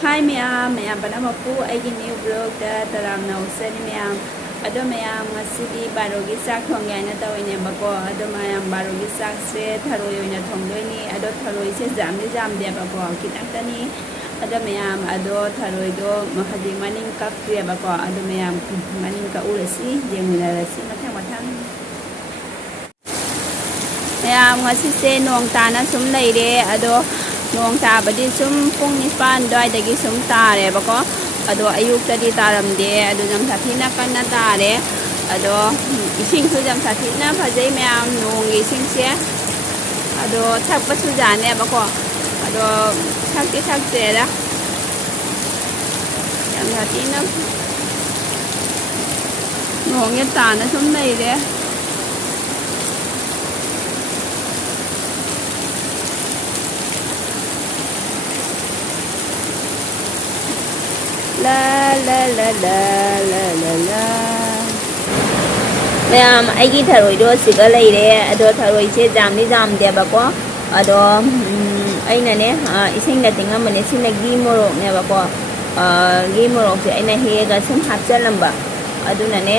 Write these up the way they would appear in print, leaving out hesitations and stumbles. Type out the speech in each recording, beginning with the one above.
Hi ma'am panamapu aigi new blog da taram na usani ma'am ado ma'am ngasidi barogi sak thongyai na tawine bako ado ma'am barogi sak se tharoi oina thongdoi ni ado tharoi se jam de bako kitantani ado ma'am ado tharoi do mahadi maning kap de bako ado ma'am maning ka urasi jengmina rasi mathang ma'am ngasi se nong tana sum lai de ado Nong tabadi sum pung nipan doi dagi sum tare bako ado ayuk tadi taram de ado jam sathina kanna tare ado ising su jam sathina phajai ma'am nong ising se ado thak pa su jane bako ado thak te da jam sathina nong ye ta na sum nei de La la la la la la la Ma'am aigi tharoi do siga lai re ado tharoi se jam de bako ado aina ne ising da tinga mane sina gi morok ne bako gi morok se aina he ga sum hapchalamba aduna ne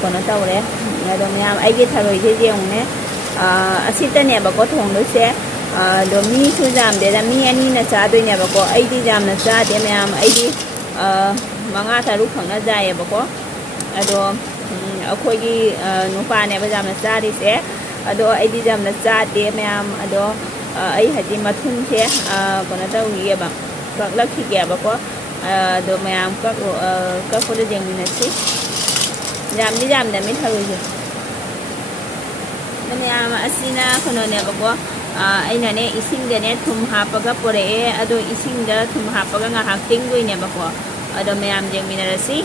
kono tawre ado ma'am aigi tharoi se je ne asita ne bako thongdo se do mi su jam de da mi ani na cha doi ne bako aidi jam na cha de ma'am aidi manga taruk khangna jai bako ado akhoi gi nupa ne ba jamna chari se ado aidi jamna cha de ma'am ado ai haji mathun se kona ta wi ba kak lakhi ge bako ado ma'am kak ko de jengmina si jam da mi tharu je ma'am asina kono ne bako aina ne ising de ne thum hapaga pore ado ising da thum hapaga nga hakting goi ne bako ado ma'am jengmina rasi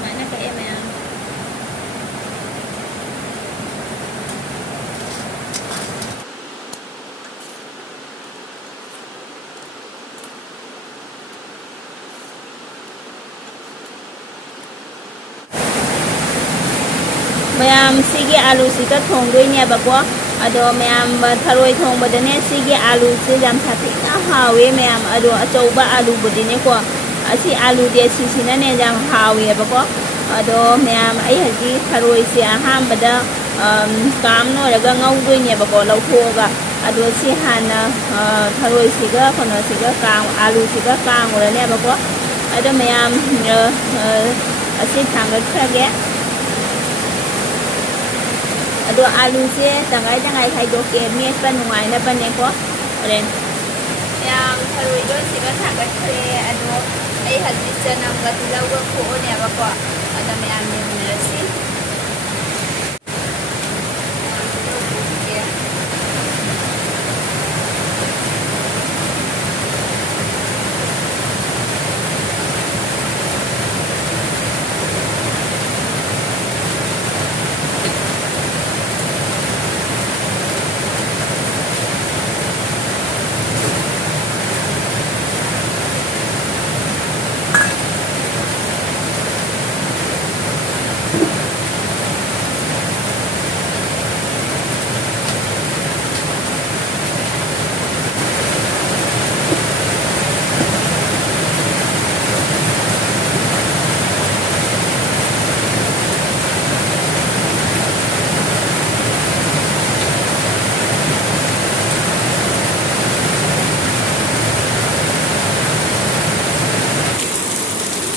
mana ka ma'am Ma'am sige alu sika thongdoi ne bako ado ma'am tharoi thongba de ne sige alu se jam thati na hawe ma'am ado achouba alu budi ne ko asi alu de sina ne jam hawe bako ado ma'am ai haji tharoi se aham bada kam no daga ngaudoi ne bako lauthoga ado si hana tharoi siga kono siga kam alu siga kam ora ne bako ado ma'am asi thangat khage ado alu se tangai khai do ke mi pa nungai na pa ne ko ren yang tharoi do siga thagat khre ado ai haji chanam ga tilaw ga ko ne ba ko ada me an ne rasi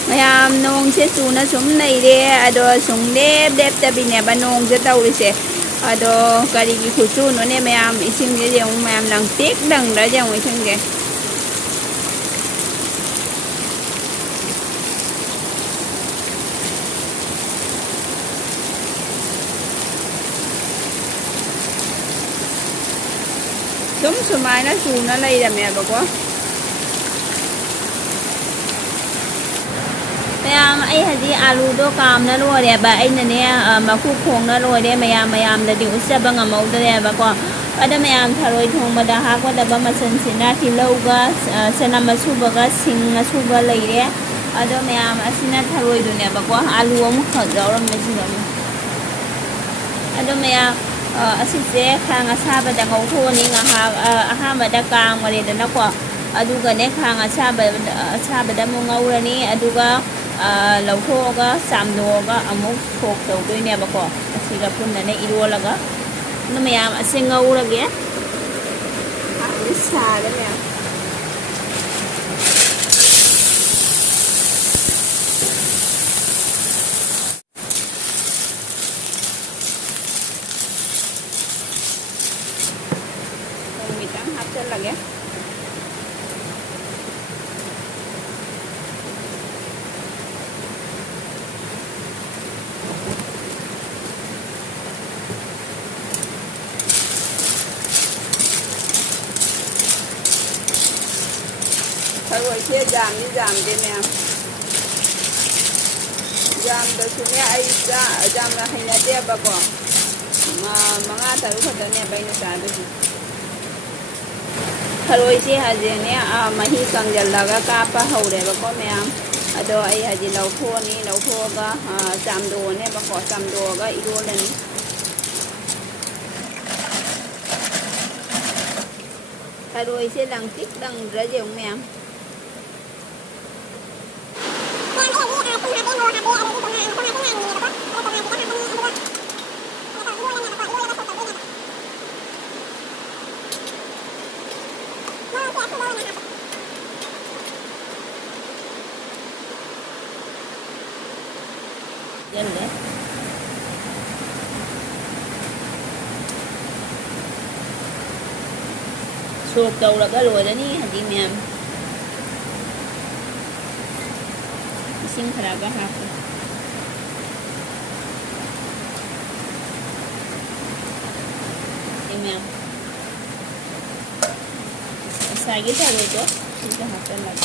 ma'am nong se su na sum nei de ado sung dep ta bi ne ba nong se tau se ado kari gi khu su no ne ma'am ising ge jeng ma'am lang tik dang da jeng wi thang ge sumai na su na lai da me ba ko Mayam ai haji alu do kam na lo re ba ai na ne ma khu khong na lo re mayam da di usya ba ngamau da re ba ko ꯑꯗ ꯃꯌꯥꯝ ꯊꯔꯣꯏ ꯊꯣꯡꯕꯗ ꯍꯥꯞꯀꯗꯕ ꯃꯆꯜꯁꯤꯅ ꯇꯤꯜꯍꯧꯒ ꯆꯅꯝ ꯑꯁꯨꯕꯒ ꯁꯤꯡ ꯑꯁꯨꯕ ꯂꯩꯔꯦ ꯑꯗꯣ ꯃꯌꯥꯝ ꯑꯁꯤꯅ ꯊꯔꯣꯏꯗꯨꯅꯦꯕꯀꯣ ꯑꯂꯨ ꯑꯃꯨꯛꯈꯛ ꯌꯥꯎꯔꯝꯃꯦ ꯁꯤꯗ ꯑꯗꯣ ꯃꯌꯥꯝ ꯑꯁꯤꯁꯦ ꯈꯥꯡ ꯑꯁꯥꯕꯗ ꯉꯧꯊꯣꯛꯑꯅꯤ ꯉꯥꯏꯍꯥꯛ ꯑꯍꯥꯟꯕꯗ ꯀꯥꯝꯈꯔꯦꯗꯅꯀꯣ ꯑꯗꯨꯒꯅꯦ ꯈꯥꯡ ꯑꯁꯥꯕꯗ ꯑꯃꯨꯛ ꯉꯧꯔꯅꯤ ꯑꯗꯨꯒ ꯂꯧꯊꯣꯛꯑꯒ ꯆꯥꯝꯊꯣꯛꯑꯒ ꯑꯃꯨꯛ ꯁꯣꯛ ꯇꯧꯗꯣꯏꯅꯦꯕꯀꯣ ꯑꯁꯤꯒ ꯄꯨꯟꯅꯅꯦ ꯏꯔꯣꯜꯂꯒ ꯑꯗꯨ ꯃꯌꯥꯝ ꯑꯁꯤ ꯉꯧꯔꯒꯦ ꯁꯥꯔꯦ ꯃꯌꯥꯝ khitang hapchallage Tharoi se jamni jamde ma'am jamdasune ai jamna hainade bako manga taru khatane baina chadasi Tharoi se hajene mahi kangjallaga kapa haurebako ma'am ado ai haji lauthoni lauthoga chamdone bako chamdoga irolani Tharoi se langtik langdra jeng ma'am Yan deh. Suộc đầu là cái lùi đó ní hạt đi mềm. Xin khả cái hạt. Đi mềm. Xài cái thằng này tốt. Xin cái hạt lên lại.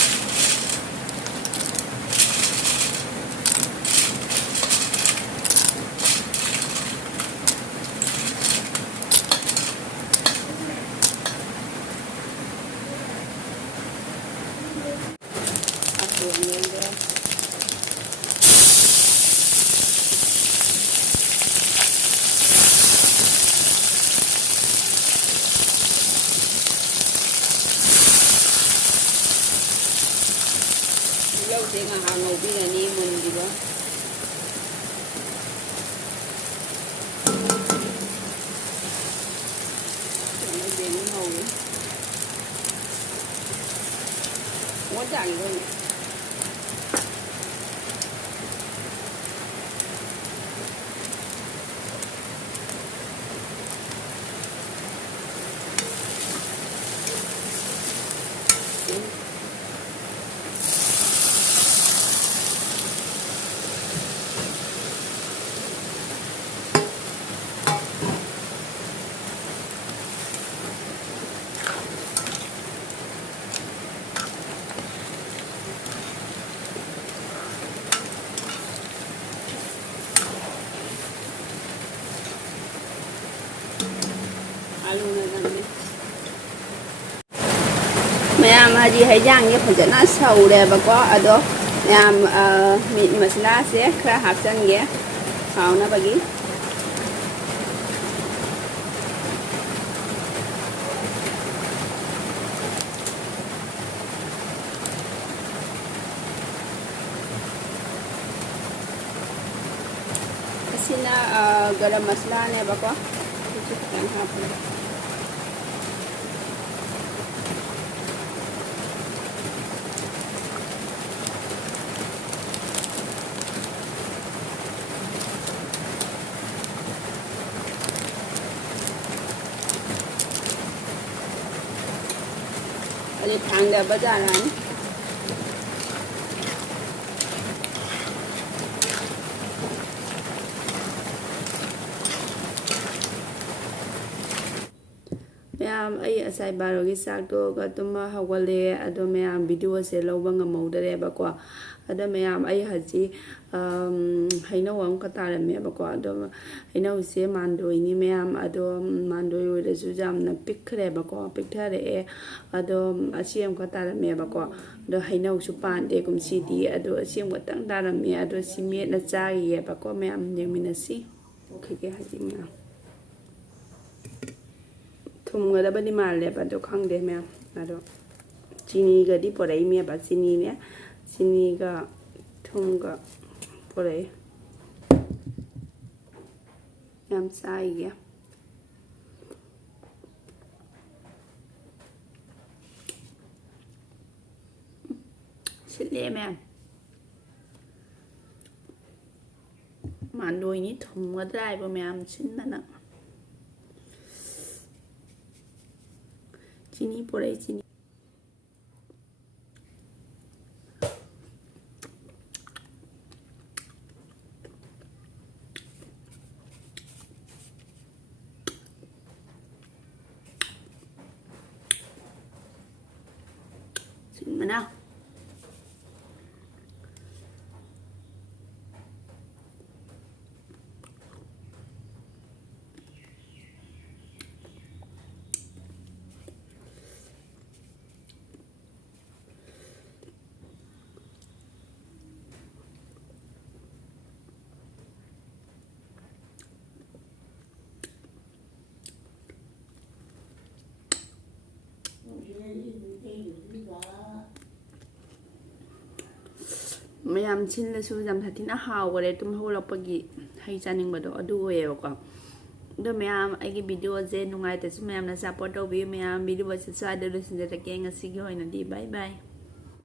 Dâu thì hàng ngầu bây giờ ni mình gì đó nó về nó ngầu vậy quá chẳng luôn Ma'am haji haijang ye phajana saure ba ko ado ma'am meat masala se khara hapchan ge hauna bagi asina garam masala ne ba ko chicken hapna Ini tangga berjalan. ꯃꯌꯥꯝ ꯑꯩ ꯑꯁꯥꯏ ꯕꯥꯔꯣꯒꯤ ꯆꯥꯛꯇꯣꯛꯑꯒ ꯇꯨꯝꯕ ꯍꯧꯒꯠꯂꯦ ꯑꯗꯣ ꯃꯌꯥꯝ ꯚꯤꯗꯤꯑꯣꯁꯦ ꯂꯧꯕ ꯉꯝꯍꯧꯗꯔꯦꯕꯀꯣ ꯑꯗꯣ ꯃꯌꯥꯝ ꯑꯩ ꯍꯧꯖꯤꯛ ꯍꯩꯅꯧ ꯑꯃꯈꯛ ꯇꯥꯔꯝꯃꯦꯕꯀꯣ ꯑꯗꯣ ꯍꯩꯅꯧꯁꯦ ꯃꯥꯟꯗꯣꯏꯅꯤ ꯃꯌꯥꯝ ꯑꯗꯣ ꯃꯥꯟꯗꯣꯏ ꯑꯣꯏꯔꯁꯨ ꯌꯥꯝꯅ ꯄꯤꯛꯈ꯭ꯔꯦꯕꯀꯣ ꯄꯤꯛꯊꯔꯛꯑꯦ ꯑꯗꯣ ꯑꯁꯤ ꯑꯃꯈꯛ ꯇꯥꯔꯝꯃꯦꯕꯀോ ꯑꯗꯣ ꯍꯩꯅꯧꯁꯨ ꯄꯥꯟꯗꯦ ꯀꯨꯝꯁꯤꯗꯤ ꯑꯗꯣ ꯑꯁꯤ ꯑꯃꯈꯛꯇꯪ ꯇꯥꯔꯝꯃꯦ ꯑꯗꯣ ꯁꯤ ꯃꯦꯠꯅ ꯆꯥꯈꯤꯌꯦꯕꯀꯣ ꯃꯌꯥꯝ ꯌꯦꯡꯃꯤꯟꯅꯁꯤ ꯑꯣꯈꯤꯒꯦ ꯍꯧꯖꯤꯛ ꯃꯌꯥꯝ ꯊꯨꯝꯒꯗꯕꯗꯤ ꯃꯥꯜꯂꯦꯕ ꯑꯗꯣ ꯈꯪꯗꯦ ꯃꯌꯥꯝ ꯑꯗꯣ ꯆꯤꯅꯤꯒꯗꯤ ꯄꯣꯔꯛꯏꯅꯦꯕ ꯆꯤꯅꯤꯅꯦ ꯆꯤꯅꯤꯒ ꯊꯨꯝꯒ ꯄꯣꯔꯛꯏ ꯌꯥꯝ ꯆꯥꯏꯒꯦ ꯁꯤꯠꯂꯦ ꯃꯌꯥꯝ ꯃꯥꯟꯗꯣꯏꯅꯤ ꯊꯨꯝꯒꯗ꯭ꯔꯥ ꯍꯥꯏꯕ ꯃꯌꯥꯝ ꯁꯤꯟꯗꯅ chini por ahí chini sinbana ꯃꯌꯥꯝ ꯁꯤꯜꯂꯁꯨ ꯌꯥꯝ ꯊꯤꯅ ꯍꯥꯎꯈꯔꯦ ꯇꯨꯝ ꯍꯧꯒꯠꯂꯛꯄꯒꯤ ꯍꯩ ꯆꯥꯅꯤꯡꯕꯗꯣ ꯑꯗꯨ ꯑꯣꯏꯌꯦꯕꯀꯣ ꯑꯗꯣ ꯃꯌꯥꯝ ꯑꯩꯒꯤ ꯚꯤꯗꯤꯑꯣꯁꯦ ꯅꯨꯡꯉꯥꯏꯇꯁꯨ ꯃꯌꯥꯝꯅ ꯁꯞꯄꯣꯔꯠ ꯇꯧꯕꯤꯌꯨ ꯃꯌꯥꯝ ꯚꯤꯗꯤꯑꯣꯁꯦ ꯁ꯭ꯋꯥꯏꯗ ꯂꯣꯏꯁꯤꯟꯖꯔꯒꯦ ꯉꯁꯤꯒꯤ ꯑꯣꯏꯅꯗꯤ ꯕꯥꯏ ꯕꯥꯏ